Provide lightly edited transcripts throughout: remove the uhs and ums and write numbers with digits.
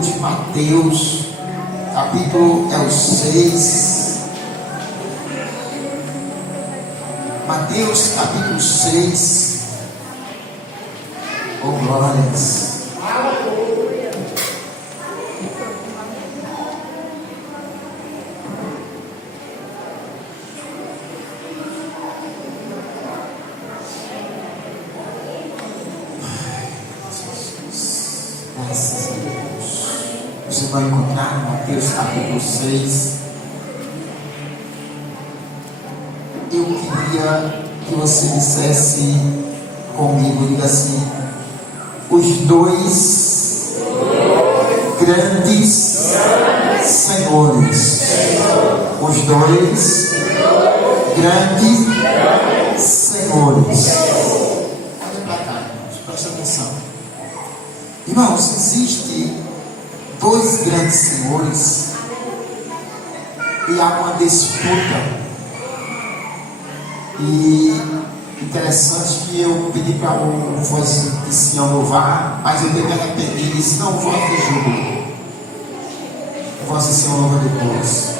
de Mateus, capítulo é o 6. Mateus, capítulo 6. Oh, glórias. Graças a Deus. Você vai encontrar Mateus capítulo 6. Eu queria que você dissesse comigo, diga assim: os dois grandes senhores. Os dois grandes senhores. Olha para cá, irmãos, presta atenção. Irmãos, existe dois grandes senhores e há uma disputa. E interessante que eu pedi para o voz de Sião louvar, mas eu me arrependi e disse: não vou ter júbilo. O voz de Sião louva depois.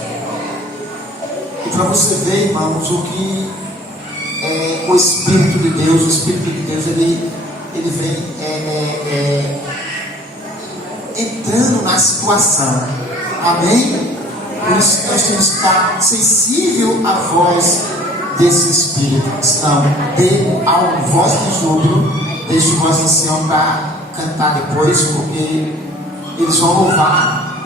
E para você ver, irmãos, o que é o Espírito de Deus. O Espírito de Deus, ele vem entrando na situação. Amém? Por isso nós temos que estar sensível à voz desse Espírito. Então, dê a voz de júbilo, deixe o voz de Sião para cantar depois, porque eles vão louvar,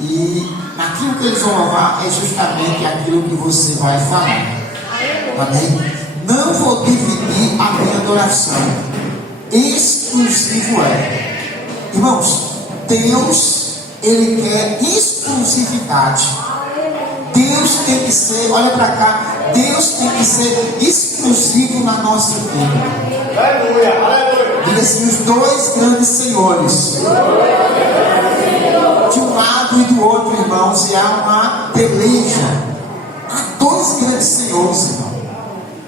e naquilo que eles vão louvar é justamente aquilo que você vai falar. Amém? Não vou dividir a minha adoração. Exclusivo é. Irmãos, Deus, Ele quer exclusividade. Deus tem que ser, olha para cá, Deus tem que ser exclusivo na nossa vida. Diga assim: os dois grandes senhores. De um lado e do outro, irmãos, e há uma peleja. Há dois grandes senhores, irmãos,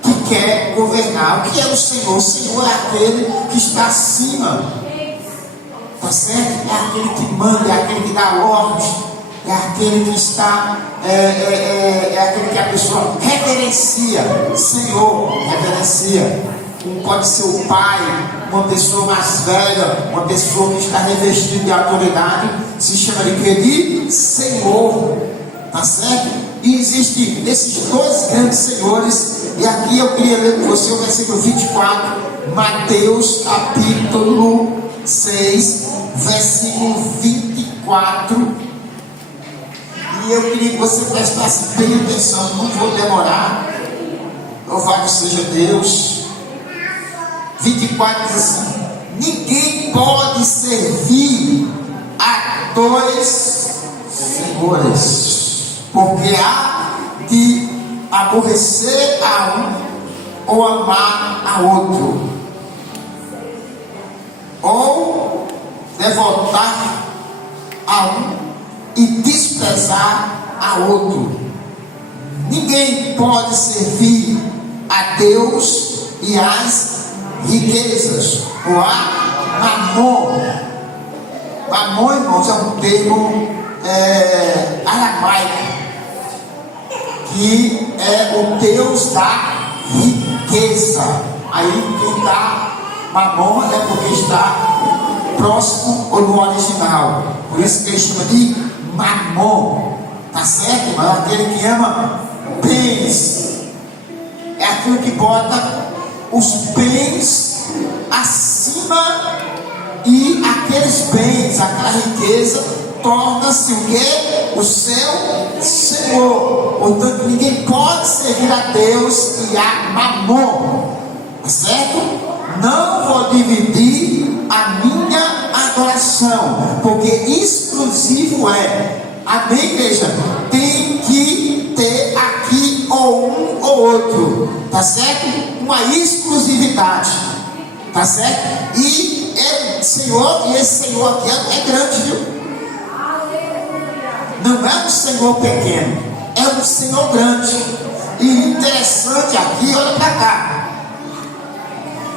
que quer governar. O que é o Senhor? O Senhor é aquele que está acima. Está certo? É aquele que manda, é aquele que dá ordem, é aquele que está, é aquele que a pessoa reverencia. Senhor, reverencia. Pode ser o pai, uma pessoa mais velha, uma pessoa que está revestida de autoridade, se chama de quê? De Senhor. Está certo? E existem esses dois grandes senhores. E aqui eu queria ler com você o versículo 24, Mateus capítulo 6, versículo 24. E eu queria que você prestasse bem atenção, não vou demorar. Louvado seja Deus. 24 diz assim: ninguém pode servir a dois senhores, porque há de aborrecer a um ou amar a outro, ou devotar a um e desprezar a outro. Ninguém pode servir a Deus e às riquezas, ou a mamon. Mamon, irmãos, é um termo aramaico, que é o Deus da riqueza. Aí quem dá mamon é porque está próximo ou no original. Por isso que ele chama de mamon. Tá certo, irmão? É aquele que ama bens. É aquilo que bota os bens acima, e aqueles bens, aquela riqueza, torna-se o quê? O seu Senhor. Portanto, ninguém pode servir a Deus e a mamon. Tá certo? Não vou dividir a minha adoração, porque exclusivo é. Amém, igreja? Tem que ter aqui ou um ou outro, tá certo? Uma exclusividade, tá certo? E Senhor, e esse Senhor aqui é grande, viu? Não é um Senhor pequeno, é um Senhor grande. E interessante aqui, olha para cá.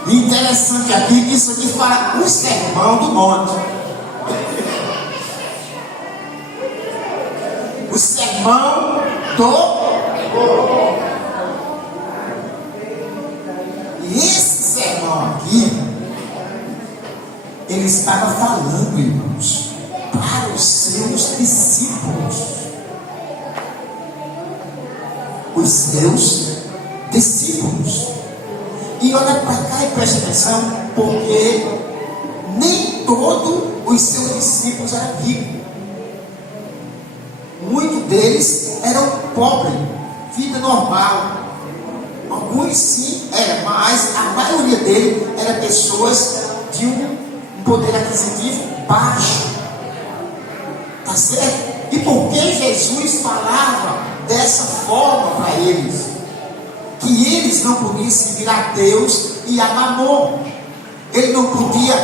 Interessante aqui que isso aqui fala o sermão do monte. O sermão do... E esse sermão aqui, ele estava falando, irmãos, para os seus discípulos. Os seus discípulos. E olha para cá e preste atenção, porque nem todos os seus discípulos eram ricos. Muitos deles eram pobres, vida normal. Alguns sim eram, mas a maioria deles eram pessoas de um poder aquisitivo baixo. Tá certo? E por que Jesus falava dessa forma para eles? Que eles não podiam servir a Deus e a Mamon. Ele não podia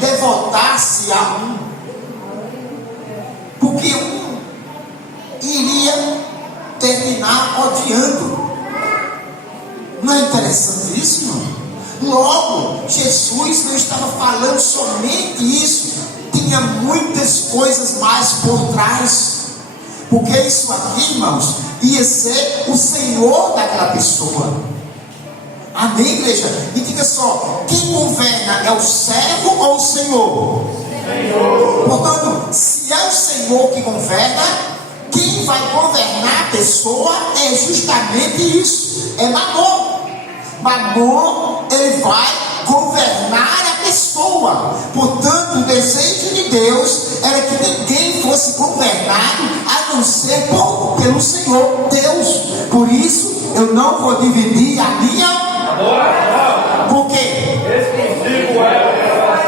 devotar-se a um, porque um iria terminar odiando. Não é interessante isso, não? Logo, Jesus não estava falando somente isso, tinha muitas coisas mais por trás, porque isso aqui, irmãos, ia ser o Senhor daquela pessoa. Amém, igreja? E diga só, quem governa é o servo ou o Senhor? Senhor. Portanto, se é o Senhor que governa, quem vai governar a pessoa é justamente isso, é Mamon. Mamon, ele vai governar a pessoa. Portanto, o desejo de Deus era que ninguém fosse governado a não ser pelo Senhor Deus. Por isso, eu não vou dividir a minha. Por quê?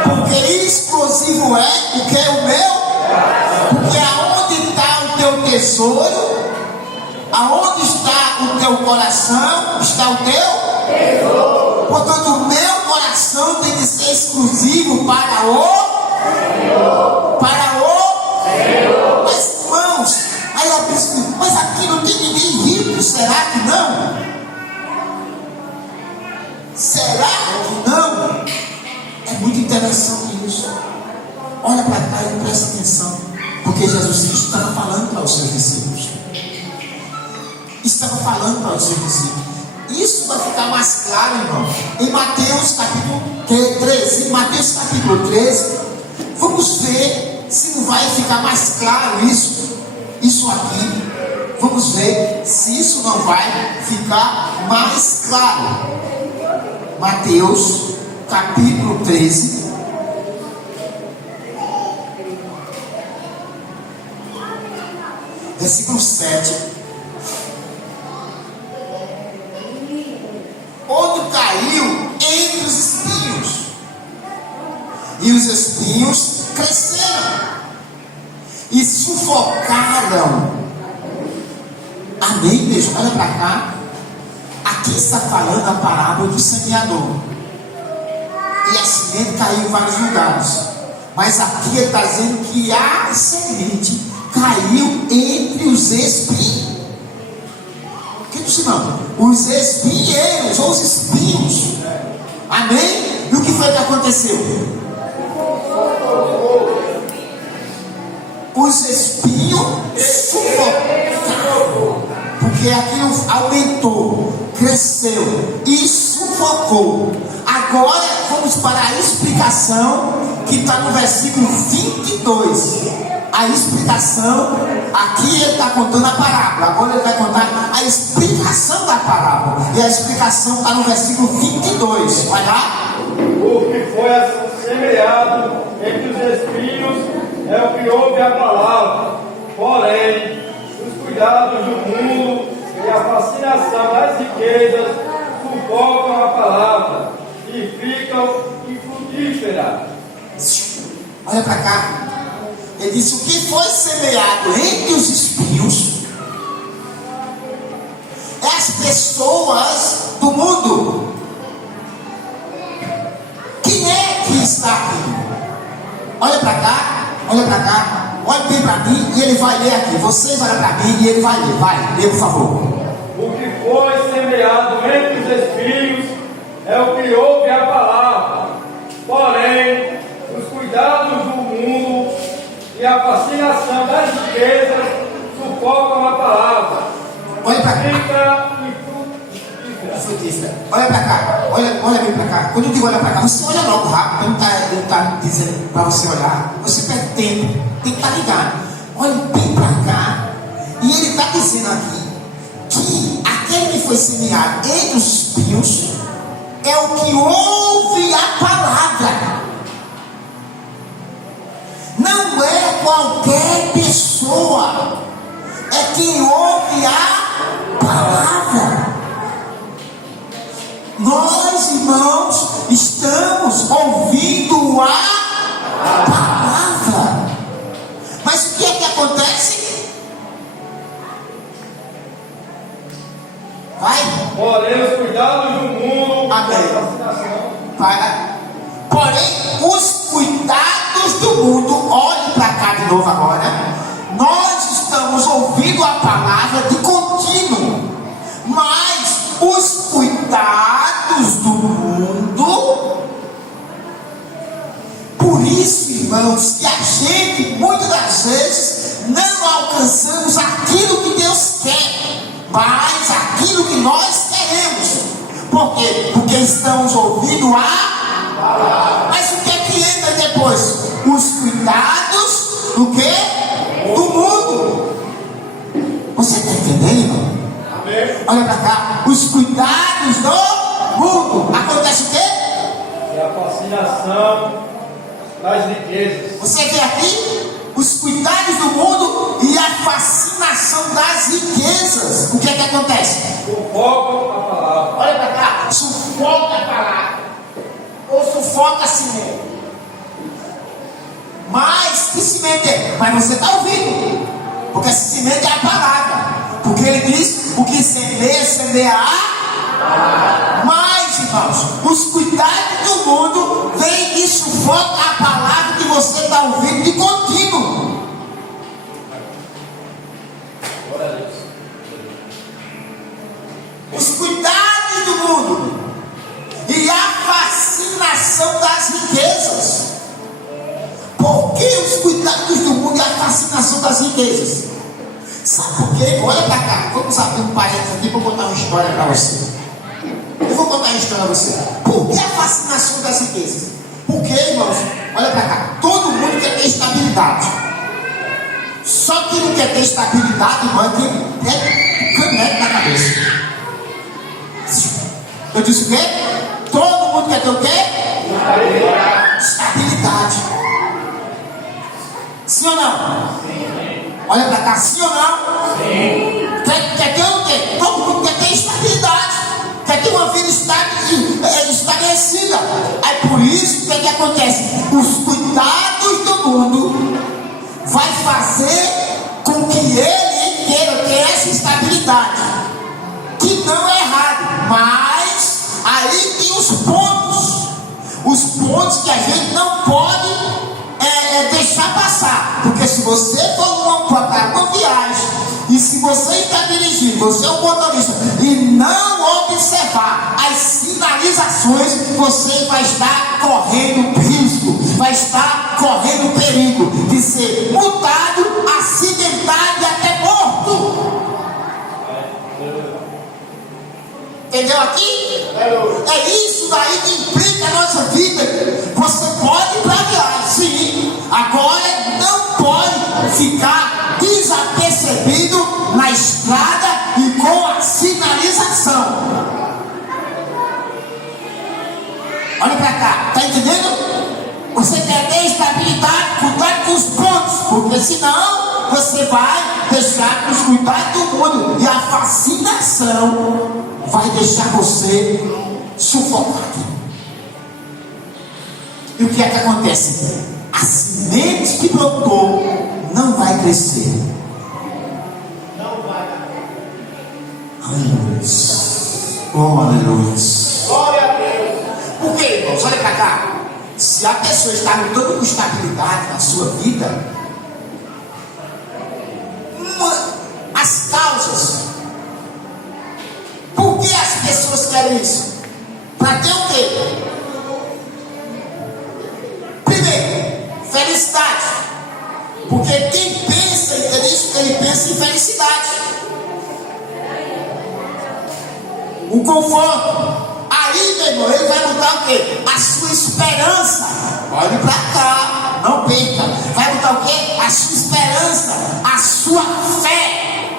Porque exclusivo é o que é o meu. Porque aonde está o teu tesouro, aonde está o teu coração, está o teu. Portanto, o meu coração tem que ser exclusivo para o Senhor. Mas, irmãos, aí eu penso, mas aqui não tem ninguém rico, será que não? Será que não? É muito interessante isso. Olha para cá e presta atenção, porque Jesus Cristo estava falando para os seus discípulos. Estava falando para os seus discípulos. Isso vai ficar mais claro, irmão, em Mateus capítulo 13. Em Mateus capítulo 13, vamos ver se não vai ficar mais claro isso aqui. Vamos ver se isso não vai ficar mais claro. Mateus capítulo 13, versículo 7. Onde caiu entre os espinhos, e os espinhos cresceram e sufocaram. Amém, igreja? Olha para cá. Aqui está falando a parábola do semeador. E a semente caiu em vários lugares, mas aqui ele está dizendo que a semente caiu entre os espinhos. Não, os espinheiros ou os espinhos. Amém? E o que foi que aconteceu? Os espinhos sufocaram, porque aquilo aumentou, cresceu e sufocou. Agora vamos para a explicação que está no versículo 22. A explicação, aqui ele está contando a parábola, agora ele vai contar a explicação da parábola, e a explicação está no versículo 22, vai lá. O que foi semeado entre os espinhos é o que ouve a palavra, porém, os cuidados do mundo e a fascinação das riquezas sufocam a palavra e ficam infrutíferas. Olha para cá. Ele disse: o que foi semeado entre os espinhos é as pessoas do mundo. Quem é que está aqui? Olha para cá, olha para cá, olha bem para mim e ele vai ler aqui. Vocês olham para mim e ele vai ler. Vai, lê por favor. O que foi semeado entre os espinhos é o que ouve a palavra, porém, os cuidados do mundo e a fascinação das riquezas foi isso? Olha pra cá, olha bem pra cá. Quando eu digo olha pra cá, você olha logo rápido, ele não tá dizendo pra você olhar. Você perde tempo, tem que estar ligado. Olhe bem pra cá. E ele está dizendo aqui que aquele que foi semeado entre os espinhos é o que ouve a palavra. Não é qualquer pessoa, é quem ouve a palavra. Nós, irmãos, estamos ouvindo a palavra. Mas o que é que acontece? Vai. Porém, os cuidados do mundo. Amém. Da vacinação. Para. Porém, os cuidados do mundo, olhe para cá de novo agora. Nós estamos ouvindo a palavra de contínuo, mas os cuidados do mundo. Por isso, irmãos, que a gente, muitas das vezes, não alcançamos aquilo que Deus quer, mas aquilo que nós queremos. Por quê? Porque estamos ouvindo a palavra. Mas o que é que entra depois? Os cuidados do quê? Do mundo. Você está entendendo, irmão? Amém. Olha para cá. Os cuidados do mundo. Acontece o quê? E a fascinação das riquezas. Você vê aqui os cuidados do mundo e a fascinação das riquezas. O que é que acontece? Sufocam a palavra. Olha para cá. Sufoca a palavra. Ou sufoca a semente. Mas que semente é? Mas você está ouvindo. Porque essa semente é a palavra. Porque ele diz: o que semeia, semeia a. Mas, irmãos, os cuidados do mundo vêm e sufoca a palavra que você está ouvindo de contínuo. Glória a Deus. Os cuidados do mundo e a fascinação das riquezas. Por que os cuidados do mundo e a fascinação das riquezas? Sabe por quê? Olha para cá. Vamos abrir um parênteses aqui para contar uma história para você. Eu vou contar uma história para você. Por que a fascinação das riquezas? Porque, irmãos, olha para cá. Todo mundo quer ter estabilidade. Só que não quer ter estabilidade, irmão, é quem tem canete na cabeça. Eu disse o quê? Todo mundo quer ter o quê? Estabilidade. Sim ou não? Sim. Olha para cá, sim ou não? Sim. Quer ter o quê? Todo mundo quer ter estabilidade. Quer ter uma vida estabelecida. É por isso que o que acontece? Os cuidados do mundo vai fazer com que ele queira ter essa estabilidade. Que não é errado. Mas aí tem os pontos. Os pontos que a gente não pode deixar passar. Porque se você for para uma viagem e se você está dirigindo, você é um motorista e não observar as sinalizações, você vai estar correndo risco, vai estar correndo perigo de ser multado, acidentado e até morto. Entendeu aqui? É isso daí que implica a nossa vida. Você pode ir para a viagem, sim. Agora não pode ficar desapercebido na estrada e com a sinalização. Olha para cá, tá entendendo? Você quer ter estabilidade, cuidado com os pontos, porque senão você vai deixar os cuidados do mundo e a fascinação vai deixar você sufocado. E o que é que acontece? A semente que brotou não vai crescer. Não vai. Aleluia. Oh, aleluia. Glória a Deus. Por quê, irmãos? Olha para cá. Se a pessoa está lutando com estabilidade na sua vida, as causas. Por que as pessoas querem isso? Para ter o quê? Primeiro, felicidade. Porque quem pensa em ter isso, ele pensa em felicidade. o conforto. Aí, meu irmão, ele vai botar o quê? A sua esperança. Olhe para cá, não perca. Vai botar o quê? A sua esperança, a sua fé.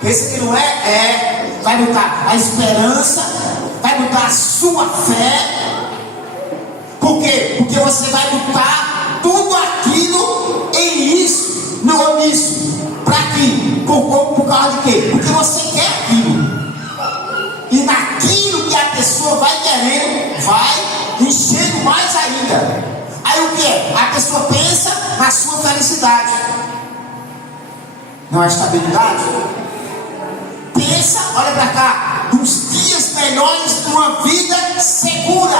Pensa que não é? Vai botar a esperança, vai botar a sua fé. Por quê? Porque você vai botar tudo aquilo em isso, não nisso. Para quê? Por causa de quê? Porque você quer aquilo. E naquilo que a pessoa vai querendo, vai enchendo mais ainda. Aí o que é? A pessoa pensa na sua felicidade. Não é estabilidade? Pensa, olha para cá, nos dias melhores de uma vida segura.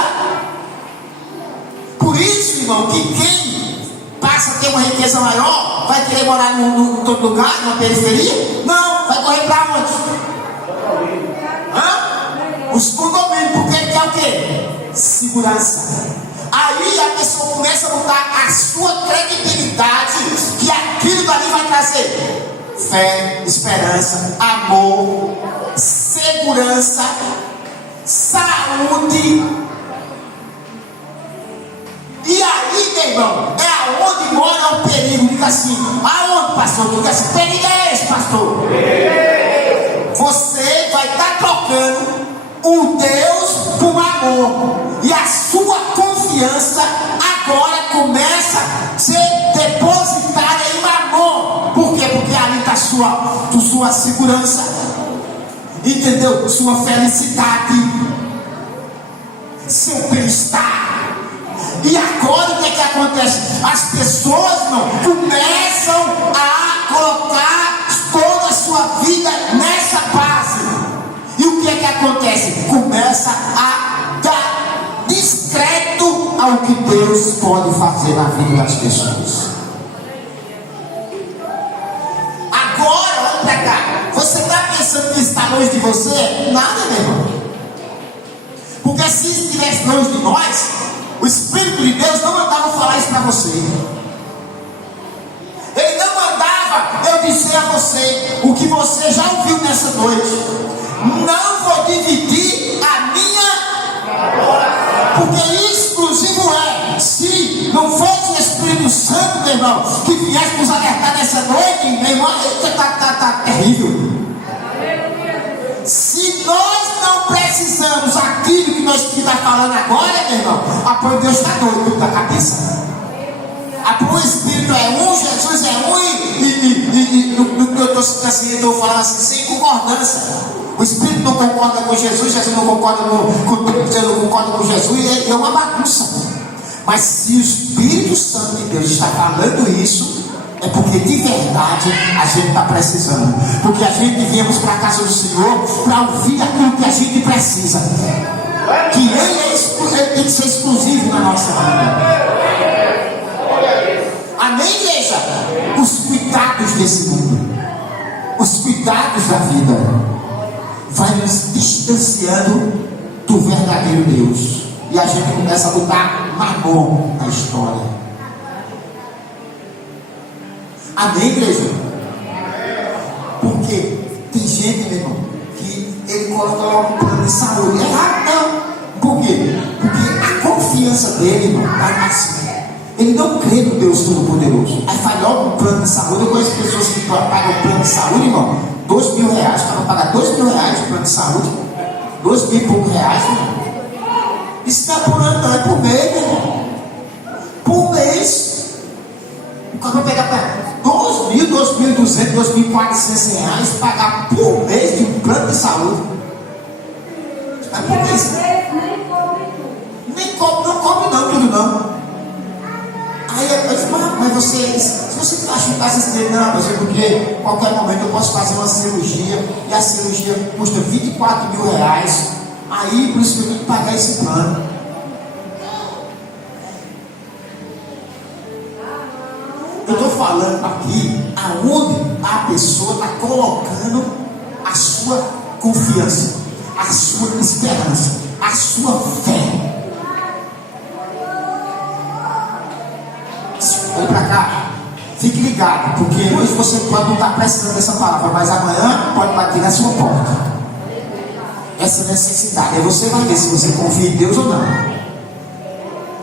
Por isso, irmão, que quem passa a ter uma riqueza maior vai querer morar em todo lugar, numa periferia? Não, vai correr para onde? Os condomínios, porque ele quer o quê? Segurança. Aí a pessoa começa a botar a sua credibilidade que aquilo dali vai trazer fé, esperança, amor, segurança, saúde. E aí, meu irmão, é aonde mora o perigo. Diga assim, aonde, pastor? Diga assim, perigo é esse, pastor? Você vai estar trocando o Deus por amor. E a sua confiança agora começa a ser depositada em amor. Por quê? Porque ali está sua segurança. Entendeu? Sua felicidade. Seu bem-estar. E agora o que é que acontece? As pessoas começam a colocar toda a sua vida nessa base. E o que é que acontece? Começa a dar descrédito ao que Deus pode fazer na vida das pessoas. Agora, olha para cá. Você está pensando que está longe de você? Nada, meu irmão. Porque se estivesse longe de nós, o Espírito de Deus não mandava falar isso para você. Ele não mandava eu dizer a você o que você já ouviu nessa noite. Não vou dividir a minha, porque exclusivo é. Se não fosse o Espírito Santo, meu irmão, que viesse nos alertar nessa noite, meu irmão, está terrível. Se nós não precisamos aquilo que nós estamos falando agora, meu irmão, apoio Deus está doido da cabeça. O Espírito é um, Jesus é um, e eu estou falando assim, sem concordância. O Espírito não concorda com Jesus, Jesus não concorda com Deus, eu não concordo com Jesus, é uma bagunça. Mas se o Espírito Santo de Deus está falando isso, é porque de verdade a gente está precisando. Porque a gente viemos para a casa do Senhor para ouvir aquilo que a gente precisa. Que Ele tem que ser exclusivo na nossa vida. Amém, igreja? Os cuidados desse mundo, os cuidados da vida, vai nos distanciando do verdadeiro Deus. E a gente começa a botar mamon na história. Amém, igreja? Porque tem gente, meu irmão, que ele coloca logo um plano de saúde. É errado, não. Por quê? Porque a confiança dele, irmão, está assim. Ele não crê no Deus Todo-Poderoso. Aí faz logo um plano de saúde. Eu conheço pessoas que pagam plano de saúde, irmão, R$2.000, para não pagar R$2.000 de plano de saúde. 2 mil e poucos reais, irmão. Isso não é por ano, não, é por mês, meu irmão. Por mês. O cara vai pegar para R$2.000, R$2.200, R$2.400 pagar por mês de um plano de saúde. Mas por que isso? Nem come, não come não, tudo não. Aí eu disse, mas você, se você acha que está se estendendo, não, mas é porque a qualquer momento eu posso fazer uma cirurgia e a cirurgia custa R$24.000. Aí por isso que eu tenho que pagar esse plano. Eu estou falando aqui aonde a pessoa está colocando a sua confiança, a sua esperança, a sua fé. Vem para cá, fique ligado, porque hoje você pode não estar precisando dessa palavra, mas amanhã pode bater na sua porta. essa necessidade. Aí você vai ver se você confia em Deus ou não.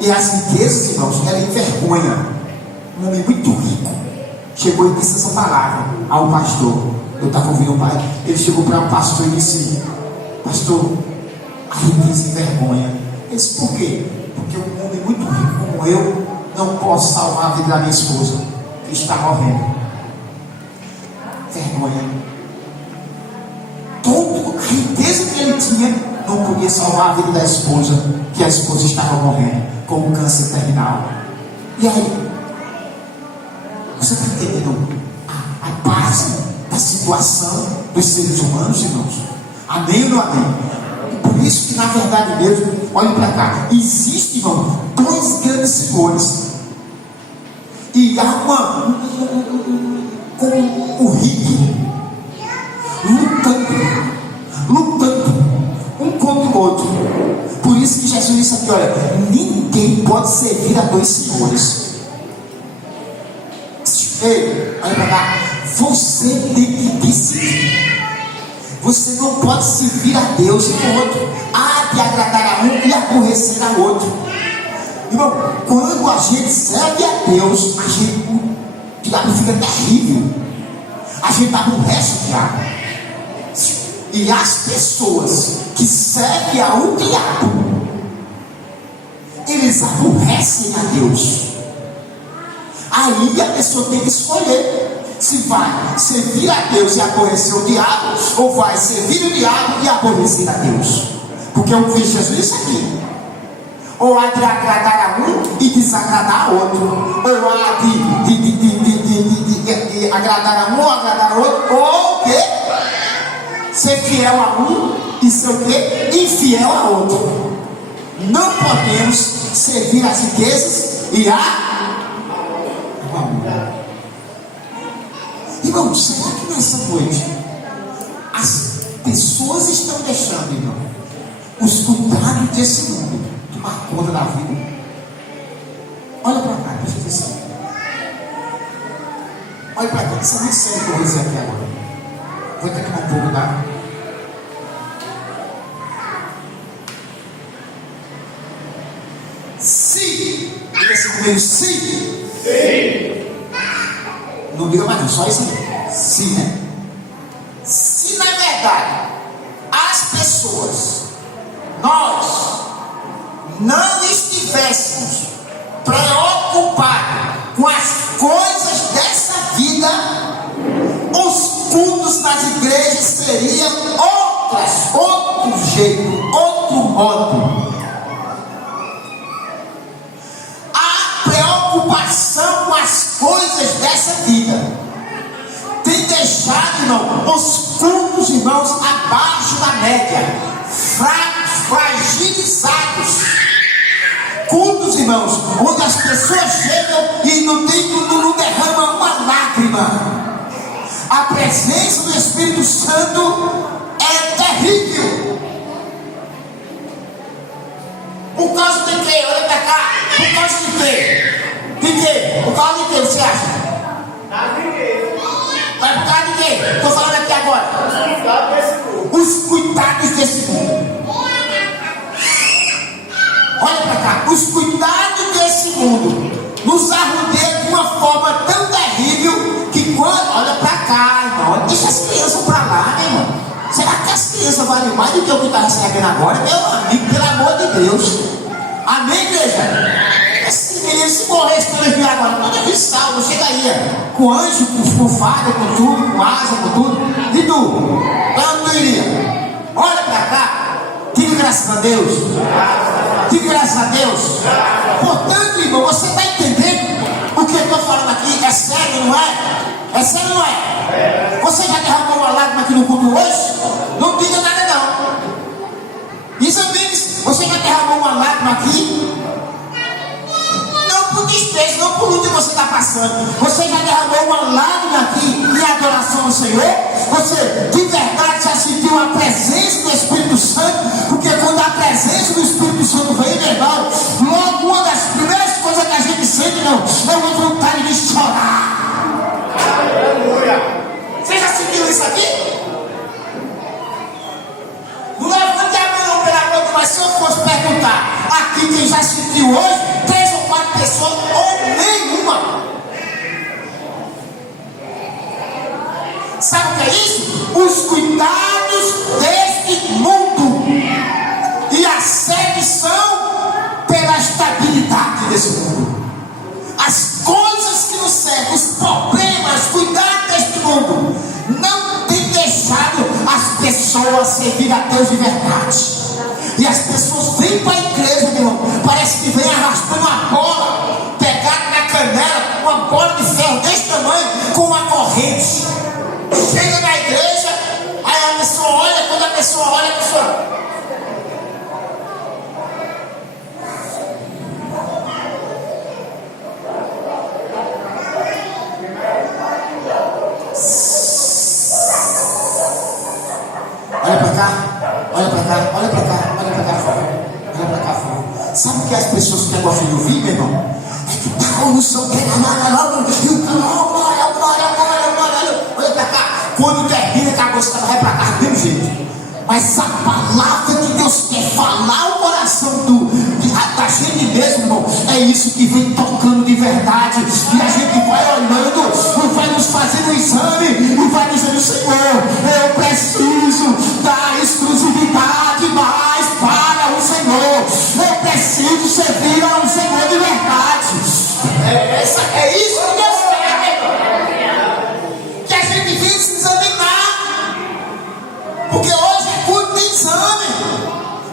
E as riquezas, irmãos, ela envergonha. Um homem muito rico chegou e disse essa palavra ao pastor. Eu estava ouvindo o pai. Ele chegou para o pastor e disse: pastor, a riqueza envergonha. Ele disse: por quê? Porque um homem muito rico como eu não posso salvar a vida da minha esposa, que está morrendo. Vergonha. Toda a riqueza que ele tinha não podia salvar a vida da esposa, que a esposa estava morrendo com um câncer terminal. E aí, você está entendendo a base da situação dos seres humanos, irmãos? Amém ou não amém? E por isso que, na verdade mesmo, olhe para cá, existe, irmão, dois grandes senhores. E há com o rico lutando um contra o outro. Por isso que Jesus disse aqui: olha, ninguém pode servir a dois senhores. Ei, olha para cá, você tem que decidir. Você não pode servir a Deus e ao outro. Há de agradar a um e aborrecer a outro. Irmão, quando a gente serve a Deus, o diabo fica terrível. A gente aborrece o diabo. E as pessoas que servem ao diabo, eles aborrecem a Deus. Aí a pessoa tem que escolher se vai servir a Deus e aborrecer o diabo, ou vai servir o diabo e aborrecer a Deus. Porque o que Jesus disse aqui: ou há de agradar a um e desagradar a outro, ou há de agradar a um ou agradar a outro, ou o quê? Ser fiel a um e ser o quê? Infiel a outro. Não podemos servir as riquezas e a irmão, será que nessa noite as pessoas estão deixando, irmão, os cuidados desse mundo tomar conta da vida? Olha para cá, presta atenção. Olha para cá, isso é muito sério que eu vou dizer aqui agora. Vou ter que tomar um pouco d'água. Se, diga assim comigo, se. Sim. Não diga mais não, só isso aí. Se, né? Se na verdade as pessoas, nós, não estivéssemos preocupados com as coisas dessa vida, os cultos nas igrejas seriam outro jeito, outro modo. A preocupação com as coisas dessa vida tem deixado, irmão, os cultos, irmãos, abaixo da média, fracos, fragilizados. Cultos, irmãos, onde as pessoas chegam e não derramam uma lágrima. A presença do Espírito Santo é terrível. Por causa de quê? Olha para cá. Por causa de quê? De quê? Por causa de quê, você acha? Vai por causa de quê? Estou falando aqui agora. Os cuidados desse mundo. Olha para cá. Os cuidados desse mundo nos arrodeiam de uma forma tão terrível que quando... Olha para cá, irmão. Deixa as crianças para lá, meu irmão. Será que as crianças valem mais do que o que está recebendo agora? Meu amigo, pelo amor de Deus. Amém, igreja? Esse menino, se morresse pelo envio agora, não deve estar, não chegaria. Com anjo, com farda, com tudo, com asa, com tudo. E tu? Para onde tu iria? Olha para cá. Diga graças a Deus. Diga graças a Deus. Portanto, irmão, você está entendendo o que eu estou falando aqui? É sério, não é? É sério, não é? Você já derramou uma lágrima aqui no culto hoje? Não diga nada, não. Examine-se. Você já derramou uma lágrima aqui? Não por desprezo, não por luta que você está passando. Você já derramou uma lágrima aqui em adoração ao Senhor? Você de verdade já sentiu a presença do Espírito Santo? Porque quando a presença do Espírito Santo vem, meu irmão, logo uma das primeiras coisas que a gente sente, não, é uma vontade de chorar. Aleluia! Você já sentiu isso aqui? Não é Mas se eu fosse perguntar aqui quem já sentiu hoje, 3 ou 4 pessoas ou nenhuma. Sabe o que é isso? Os cuidados deste mundo e a sedição pela estabilidade desse mundo. As coisas que nos servem, os problemas, os cuidados deste mundo não tem deixado as pessoas servir a Deus de verdade. E as pessoas vêm para a igreja, meu irmão, parece que vem arrastando uma bola, pegada na canela, uma bola de ferro desse tamanho, com uma corrente. Chega na igreja, aí a pessoa olha, quando a pessoa olha, a pessoa... Olha para cá, olha para cá, olha para cá, olha para cá fora, olha para cá fora. Sabe o que as pessoas que gostam de ouvir, meu irmão? É que tal, não sei o que, olha para cá. Quando termina, acabou, você vai para cá do mesmo jeito. Mas a palavra que Deus quer falar o coração da gente mesmo, irmão, é isso que vem tocando de verdade. E a gente vai olhando, vai nos fazendo um exame e vai dizendo: Senhor, eu preciso da exclusividade mais para o Senhor. Eu preciso servir ao Senhor de verdade. É isso que Deus quer, meu irmão. Que a gente venha se examinar. Porque hoje é culto de exame.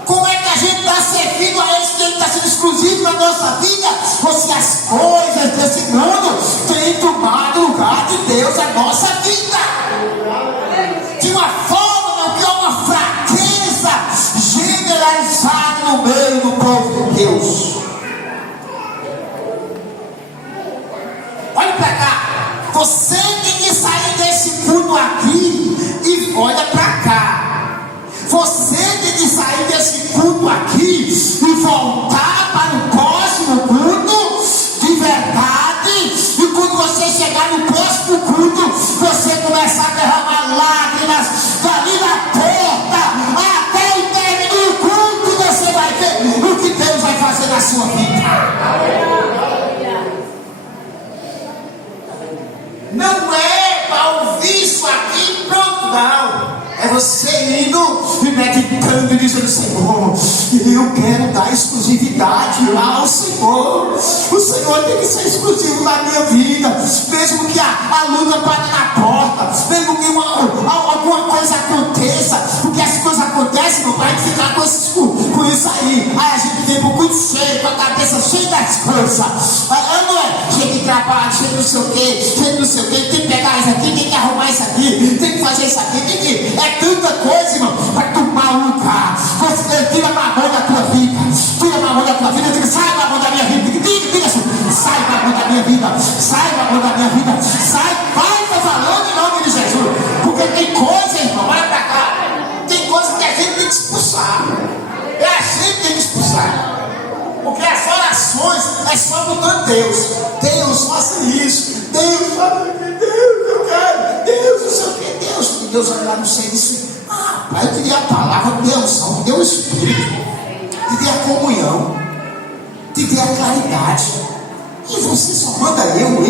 Como é que a gente está servindo a Ele, que Ele está sendo exclusivo na nossa vida? Ou se as coisas desse mundo têm tomado o lugar de Deus na nossa vida. De uma forma que é uma fraqueza generalizada no meio do povo de Deus. Olha para cá. Você tem que sair desse culto aqui e olha para cá. Você tem que sair desse culto aqui e voltar para o próximo culto de verdade. E quando você chegar no próximo culto, você começar a derramar lágrimas dali na porta até o término do culto. Você vai ver o que Deus vai fazer na sua vida. Não é para ouvir isso aqui pronto, não. É você indo e meditando e dizendo: Senhor, eu quero dar exclusividade ao Senhor. O Senhor tem que ser exclusivo na minha vida. Mesmo que a luta bata na porta, mesmo que alguma coisa aconteça, porque as coisas acontecem, não vai ficar com isso aí. Aí a gente vem pro culto cheio, com a cabeça cheia das coisas. Não é? Cheio de trabalho, cheio de não sei o que, cheio de não sei o que. Tem que pegar isso aqui, tem que arrumar isso aqui, tem que fazer isso aqui, tem que. É tanta coisa, irmão, para tomar um lugar. Você tira a mamão da tua vida, tira a mamão da tua vida, diga: sai a mamão da minha vida, diga assim: sai a mamão da minha vida, sai a mamão da minha vida, sai, vai, tá falando em nome de Jesus. Porque tem coisa, irmão, olha pra cá, tem coisa que a gente tem que expulsar. É a gente que tem que expulsar. Porque as orações é só botando Deus. Deus, faça isso. Deus, faça isso. Deus, eu quero. Deus, não sei o que. Deus olha lá no céu e disse: Pai, eu te dei a palavra, te dei a unção, te dei o Espírito, te dei a comunhão, te dei a claridade. E você só manda eu.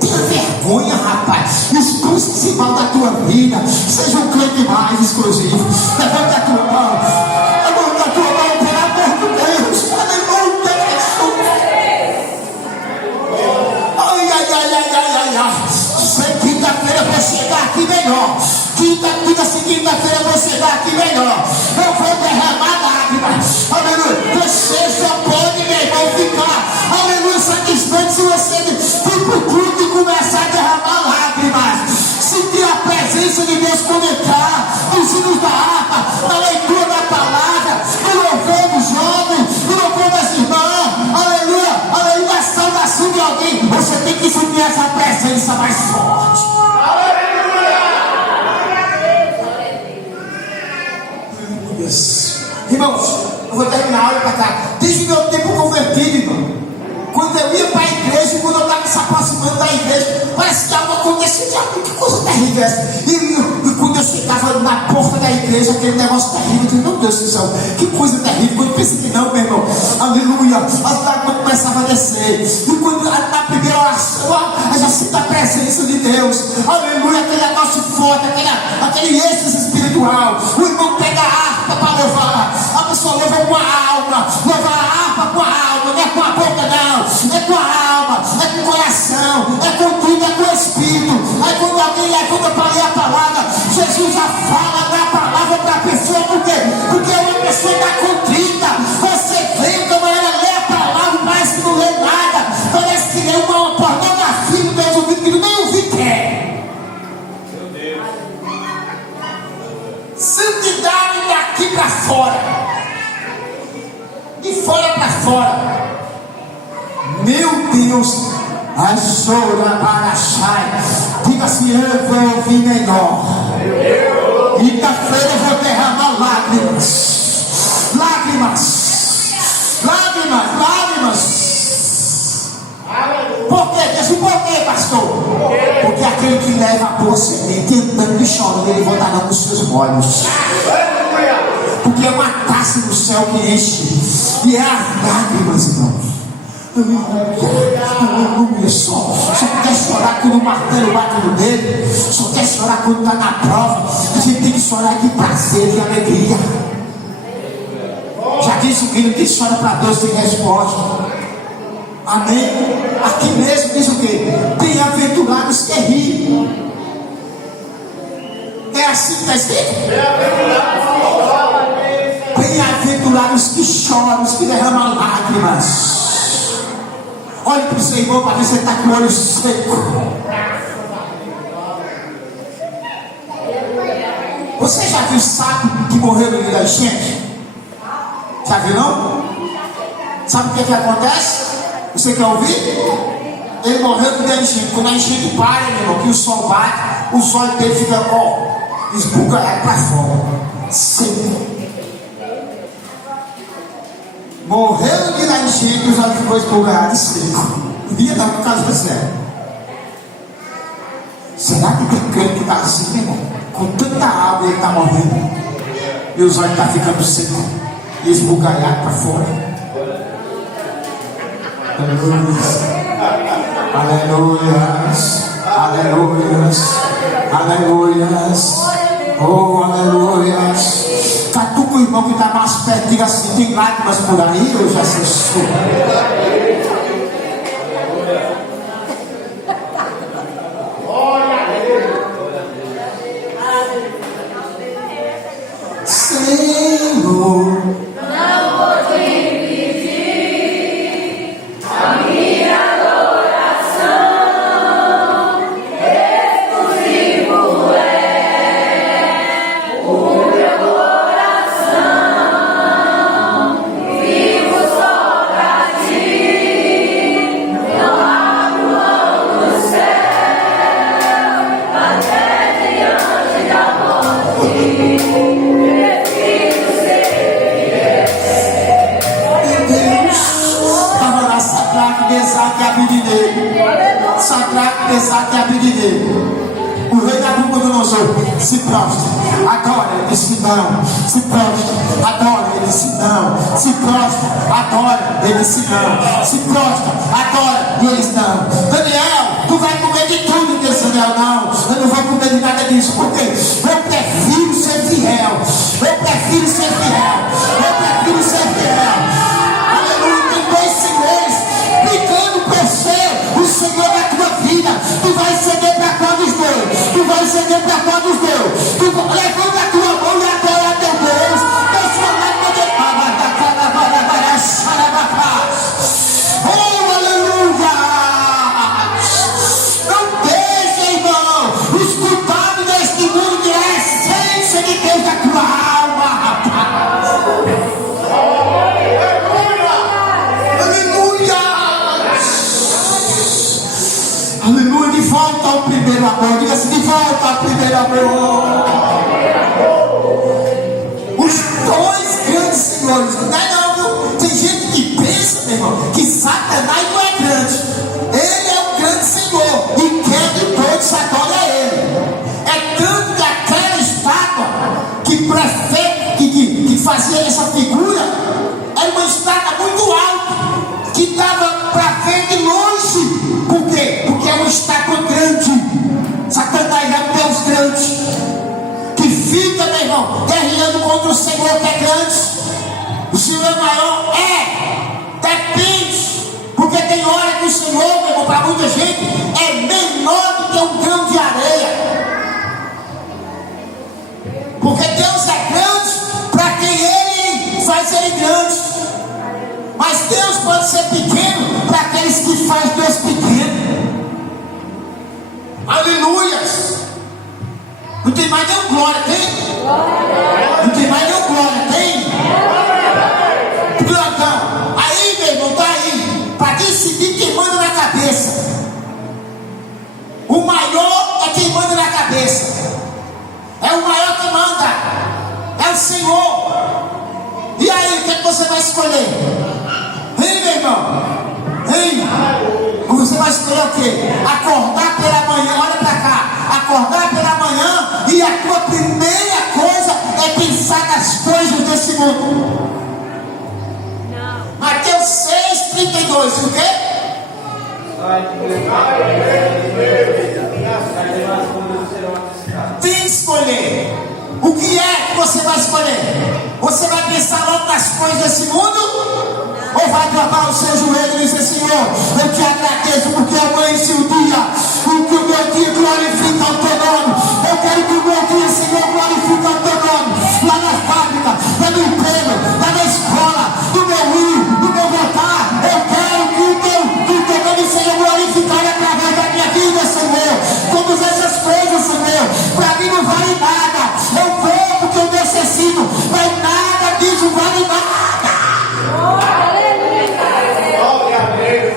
Tenha vergonha, rapaz. Expulse-se mal da tua vida. Seja um crente mais exclusivo. Levanta a tua mão. Levanta a tua mão, pelo amor de Deus. Aleluia, Jesus. Ai. Quinta-feira eu vou chegar aqui melhor. Quinta-feira eu vou chegar aqui melhor. Eu vou derramar lágrimas. Aleluia. Você só pode, meu irmão, ficar, aleluia, satisfeito se você for pro culto e começar a derramar lágrimas. Sentir a presença de Deus quando entrar, nos hinos da harpa, na leitura da palavra, no louvor dos jovens, no louvor das irmãs, aleluia, na saudação de alguém. Você tem que sentir essa presença mais forte. Irmãos, eu vou terminar, olha para cá. Desde o meu tempo convertido, irmão, quando eu ia para a igreja, quando eu estava aproximando da igreja. Parece que algo aconteceu. Que coisa terrível é essa? E quando eu chegava na porta da igreja, aquele negócio terrível, eu disse, meu Deus do céu, que coisa terrível. Quando eu pensei que não, meu irmão, aleluia, as lágrimas começavam a descer. E quando na primeira oração, eu já sinto a presença de Deus, aleluia, aquele negócio forte, aquele êxtase espiritual. O irmão pega a harpa para louvar, a pessoa louva com a alma, louva a harpa com a alma, não é com a boca não, é com a alma, é com o coração, é com tudo, é com o espírito. Aí quando alguém levanta para ler a palavra, Jesus já fala da palavra para a pessoa, por quê? Porque uma pessoa está contrita. Você vê como ela lê a palavra, parece que não lê nada, parece que lê uma pornografia no Deus ouvido que nem ouvir quer. Meu Deus. Santidade daqui para fora, de fora para fora. Meu Deus, a chora para achar. Diga assim: eu vou ouvir melhor. Quinta-feira eu vou derramar lágrimas, lágrimas, lágrimas, lágrimas. Por quê? Por quê, pastor? Porque aquele que leva a boa semente, andando e chorando, ele voltará nos seus olhos. Porque é uma taça do céu que enche, e é as lágrimas, irmãos. Aleluia. Só quer chorar quando o martelo bate no dedo, só quer chorar quando está na prova. A gente tem que chorar de prazer, de alegria. Já disse o que chora para Deus tem resposta. Amém? Aqui mesmo diz o que? Bem-aventurados que riem. É assim que está escrito? Bem-aventurados que choram, os que derramam lágrimas. Olhe para o seu irmão para ver se ele está com o olho seco. Você já viu o sapo que morreu no meio da enchente? Já viu não? Sabe o que acontece? Você quer ouvir? Ele morreu no meio da enchente. Quando a enchente para, meu irmão, que o sol bate, os olhos dele ficam, esbugalhados para fora. Seco. Morreu no dia da enchente, os olhos ficou esbugalhados e seco. Devia dar por causa do céu. Será que tem crente que está assim, meu irmão? Com tanta água ele está morrendo. E os olhos estão ficando secos e esbugalhados para fora. Aleluias, aleluias, aleluias, oh aleluias. Catuca o irmão que está mais perto, diga assim: tem lágrimas por aí, eu já sei. Senhor, não vou te pedir a minha adoração, exclusivo é o meu coração, vivo só pra ti, não abro mão do céu, até diante da morte. Mesaque e Abednego. Sadraque, Mesaque e Abednego. O rei da Nabucodonosor se prostra, adora, ele disse não. Se prostra, adora, ele disse não. Se prostra, adora, ele disse não. Se prostra, adora, e eles não. Daniel, tu vai comer de tudo, disse Daniel. Não, eu não vou comer de nada disso. Por quê? Eu prefiro ser fiel. Eu prefiro ser fiel. Eu prefiro ser fiel. Aleluia, tem dois senhores brigando por ser o Senhor da tua vida. Tu vai ceder para qual dos dois? Tu vai ceder para qual dos dois? Tu levanta a tua mão e adora a teu Deus. Deus falar com Deus. Oh, aleluia! Não deixa, irmão, os culpados deste mundo de essência de Deus da tua alma, rapaz. Aleluia, de volta ao primeiro amor. Diga assim: de volta ao primeiro amor. Os dois grandes senhores. Não é não, viu? Tem gente que pensa, meu irmão, que Satanás não é grande. Ele é o grande irmão, guerreando contra o Senhor que é grande. O Senhor é maior? Depende. Porque tem hora que o Senhor, meu irmão, para muita gente, é menor do que um grão de areia. Porque Deus é grande para quem Ele faz Ele grande. Mas Deus pode ser pequeno para aqueles que fazem Deus pequeno. Aleluias! Não tem mais nenhum glória, tem? Não tem mais nenhum glória, tem? Plantão. Aí, meu irmão, tá aí para decidir quem manda na cabeça. O maior é quem manda na cabeça. É o maior que manda. É o Senhor. E aí, o que é que você vai escolher? Hein, meu irmão? Hein? Você vai escolher o quê? Acordar pela manhã, olha pra cá. Acordar pela manhã e a tua primeira coisa é pensar nas coisas desse mundo. Mateus 6:32, o quê? Tem que escolher. O que é que você vai escolher? Você vai pensar logo nas coisas desse mundo? Ou vai dobrar o seu joelho e dizer: Senhor, eu te agradeço porque amanheci o dia, porque o meu dia glorifica o teu nome. Eu quero que o meu dia, Senhor, glorifique o teu nome. Lá na fábrica, lá no emprego, lá na escola, no meu ir, no meu voltar. Eu quero que o teu nome seja glorificado através da minha vida, Senhor. Todas essas coisas, Senhor, para mim não vale nada. Eu pouco que eu necessito, mas nada disso vale nada.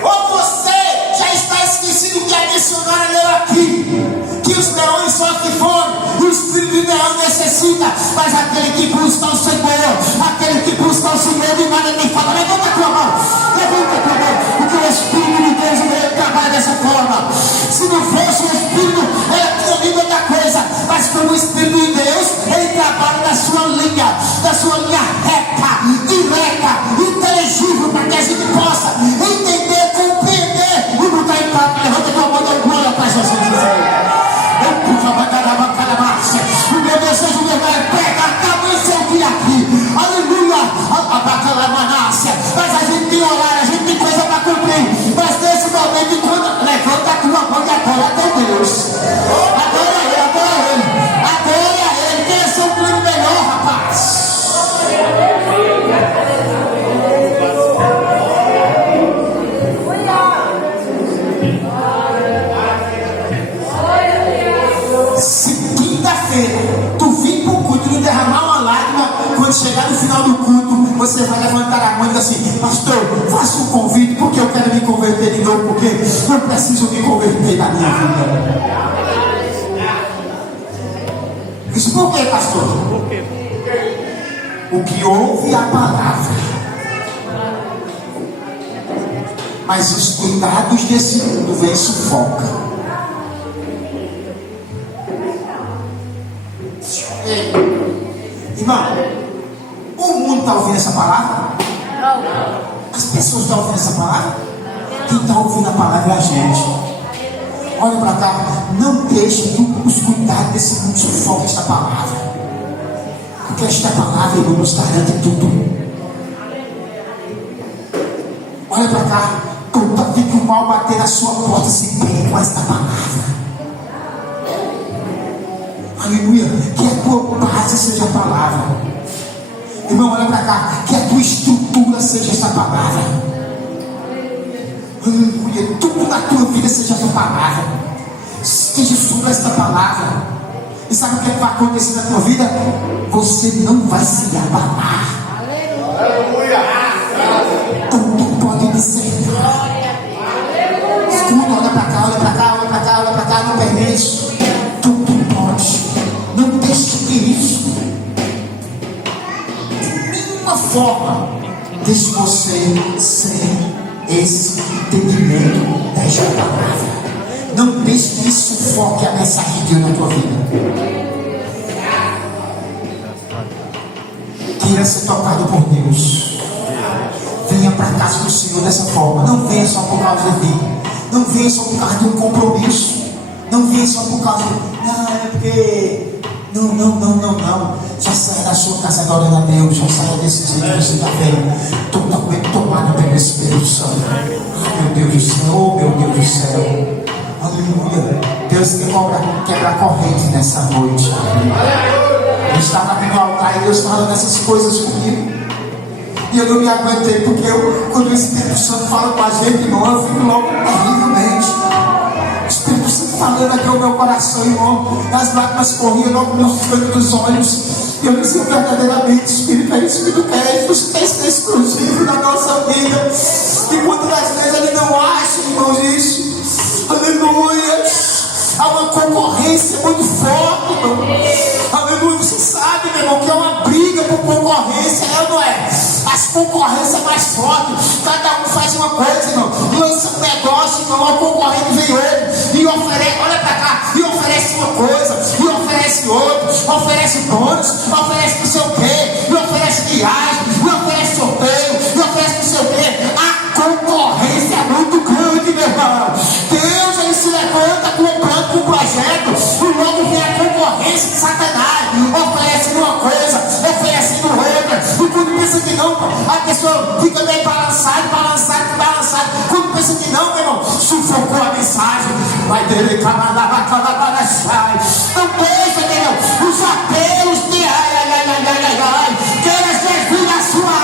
Ou você já está esquecido que a missionária leu aqui, que os leões só que fome, o espírito de leão necessita, mas aquele que busca o Senhor, aquele que busca o Senhor, de nada nem fala. Levanta a tua mão, porque o Espírito de Deus ele trabalha dessa forma. Se não fosse o Espírito, ela tinha lido outra coisa, mas como o Espírito de Deus, ele trabalha na sua linha reta, direta, inteligível, para que a gente possa entender, compreender e botar em prática. Levanta a tua mão e dá glória para Jesus. O meu desejo é pregar também seu dia aqui. Aleluia. Mas a gente tem horário, a gente tem coisa para cumprir. Mas nesse momento, quando levanta a tua mão e adora a teu Deus. Adora ele. Quem é seu plano melhor, rapaz? Se quinta-feira tu vir pro culto e derramar uma lágrima, quando chegar no final do culto, você vai levantar a mão e dizer assim: pastor, faça um convite, porque eu quero me converter de novo, porque eu preciso me converter na minha vida. Isso por quê, pastor? O que ouve a palavra, mas os cuidados desse mundo vem e sufoca. Ei, irmão, o mundo está ouvindo essa palavra? As pessoas estão ouvindo essa palavra? Quem está ouvindo a palavra é a gente. Olha para cá, não deixe que os cuidados desse mundo sufoquem esta palavra, porque esta palavra, irmão, nos garante tudo. Olha para cá, conta que o mal bater na sua porta, se pegue com esta palavra. Aleluia, que a tua base seja a palavra. Irmão, olha para cá, que a tua estrutura seja essa palavra. Aleluia, tudo na tua vida seja essa palavra. Esteja sobre esta palavra. E sabe o que vai acontecer na tua vida? Você não vai se abalar. Aleluia. Tudo pode dissertar. Escuta, olha para cá, não permite. Tudo pode. Não deixe que isso, de nenhuma forma, deixe você sem esse entendimento desta palavra. Não deixe que isso sufoque a mensagem de Deus na tua vida. Queira ser tocado por Deus. Venha para a casa do Senhor dessa forma. Não venha só por causa de mim. Não venha só por causa de um compromisso. Não venha só por causa de... Não, é porque Não. Já saia da sua casa adorando a Deus. Já saia desse dia que você está vendo. Totalmente tomada pelo Espírito Santo. Meu Deus do céu, meu Deus do céu. Aleluia. Deus quebra a corrente nessa noite. Eu estava aqui no altar e Deus falando essas coisas comigo. E eu não me aguentei, porque quando o Espírito Santo fala com a gente, irmão, eu fico logo terrivelmente. O Espírito Santo falando aqui ao meu coração, irmão. As lágrimas corriam logo no canto dos olhos. E eu disse, verdadeiramente, Espírito, é isso que tu quer. Tu quer ser exclusivo na nossa vida. E muitas das vezes ele não acha, irmãos, isso. Aleluia. Há uma concorrência muito forte, irmão. Aleluia. Você sabe, meu irmão, que é uma briga por concorrência, é ou não é? As concorrências mais fortes, cada um faz uma coisa, irmão. Lança um negócio, irmão, a concorrente vem outro e oferece, olha pra cá, e oferece uma coisa, e oferece outra, oferece bônus, oferece não sei o quê, e oferece viagem, e oferece sorteio, e oferece não sei o quê. A concorrência é muito grande, meu irmão. Deus, ele se levanta com um plano, com um projeto, e logo vem a concorrência de Satanás, oferecendo uma coisa, oferecendo outra, e quando pensa que não, a pessoa fica meio balançada. Quando pensa que não, meu irmão, sufocou a mensagem. Vai dele, calabaraçai. Não deixa, meu irmão, os apelos de queira servir na sua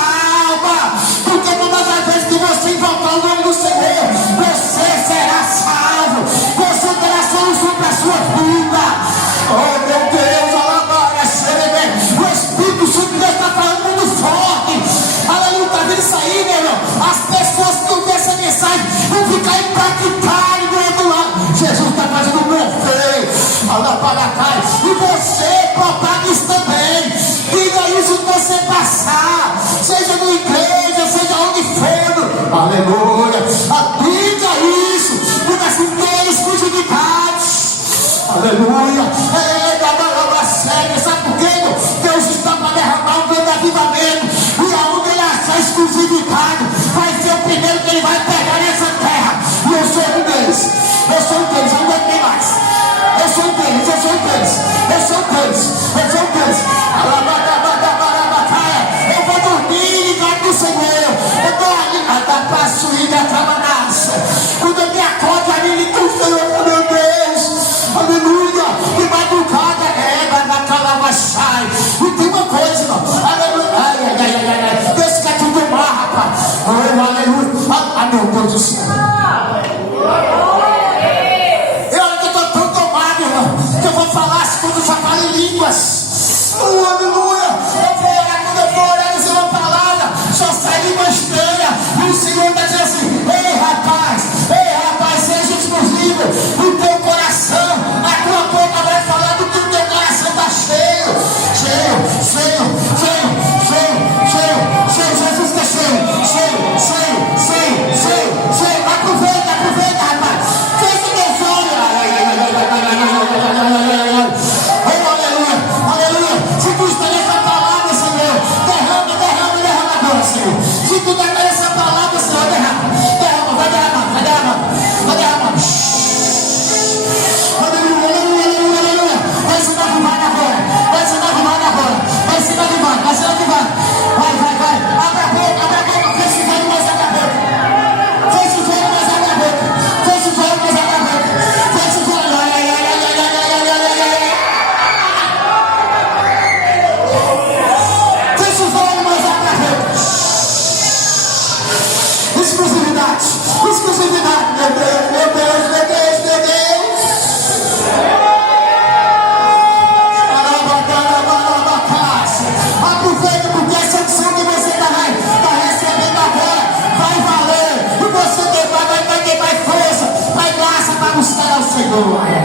alma, porque todas as vezes que você invocar o nome do Senhor, você será salvo, você terá solução para a sua vida. Oh meu Deus, o Espírito Santo está falando muito forte. Aleluia, está vendo isso aí, meu irmão? As pessoas que ouvem essa mensagem vão ficar impactadas do lado. Jesus está fazendo um perfeito. E você propaga isso também. Diga isso que você passar, seja na igreja, seja onde for. Aleluia. Diga isso, porque assim tem exclusividades. Aleluia. Sabe por quê? Deus está para derramar um grande avivamento. E aonde ele achar exclusividade, vai ser o primeiro que ele vai pegar nessa terra. E eu sou um deles. Eu não tenho mais. Eu sou um deles. Eu vou dormir ligado no Senhor. Eu estou ali, a passuída, a trabalhaça. Quando eu me acordo ali com o Senhor, meu Deus, aleluia. De madrugada, na calabachai. E tem uma coisa, irmão, aleluia. Deus quer te tomar, rapaz. Oh, aleluia. Meu Deus do céu. Aleluia, quando eu for orar, dizer uma palavra, só sai língua estranha. E o Senhor está dizendo assim: ei rapaz, seja exclusivo. O teu coração, a tua boca vai falar do que o teu coração está cheio. Jesus está cheio. Aproveita, rapaz. Fecha teus olhos. Se tu está nessa palavra, Senhor, derrama agora, Senhor. Se tu está nessa palavra, Senhor, vai derramar. Aleluia. Vai se avivando agora. Vai se avivando. Vai. Abra a boca. Fecha os olhos, mas abra a boca. Fecha os olhos, mas abra a boca. Fecha os olhos, mas abra a boca. Fecha os olhos. Exclusividade, meu Deus. Aproveita, porque essa unção que você está recebendo agora vai valer. E você vai ter mais força, mais graça para buscar ao Senhor.